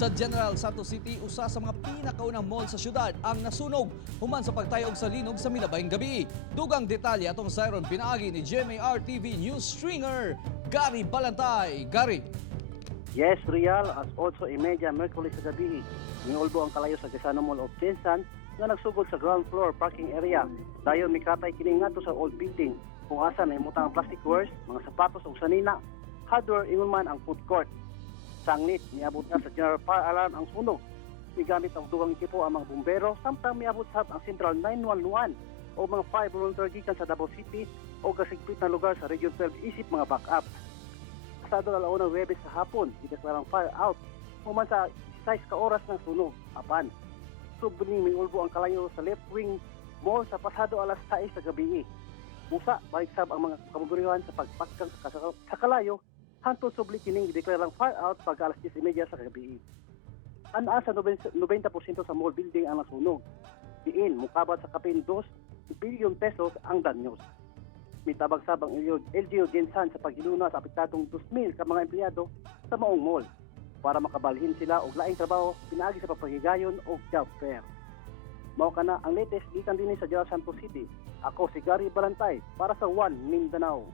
Sa General Santos City, usa sa mga pinakaunang mall sa syudad ang nasunog human sa pagtayog sa linog sa milabayng gabi. Dugang detalye atong sayron pinaagi ni GMA RTV News Stringer, Gary Balantay. Gary. Yes, Real, as also imedya Merkulis sa gabi. Miulbo ang kalayo sa Quezano Mall of Jensan nga nagsugod sa ground floor parking area. Dayon mikatay kini ngadto sa old building kung asa nahimutang ang plastic wares, mga sapatos ug sanina. Hardware ingon man ang food court. Sanglit, miabot na sa General Fire Alarm ang sunog. Migamit ang dugang ekipo ang mga bumbero, samtang miabot sa ang Central 911 o mga fire volunteer gikan sa Davao City o kasigpit na lugar sa Region 12 isip mga backup. Pasado alauna Webes sa hapon, ideklarang fire out. Human sa 6 ka oras ng sunog, apan. Subning miulbo ang kalayo sa left wing mall sa pasado alas 6 sa gabi. Busa, balik sab ang mga kamugurihan sa pagpakang sa kalayo. Hantod subli kining gideklarang fire out pag alas 10:30 sa gabi. Anaa sa 90% sa mall building ang nasunog. Diin mukabad sa kapin 2 billion pesos ang danyos. Mitabag sab ang LGU Gensan sa paghiluna sa apektadong 2,000 ka mga empleyado sa maong mall para makabalhin sila og laing trabaho pinaagi sa pagpahigayon og job fair. Mao kana ang latest gikan dinhi sa General Santos City. Ako si Gary Balantay para sa One Mindanao.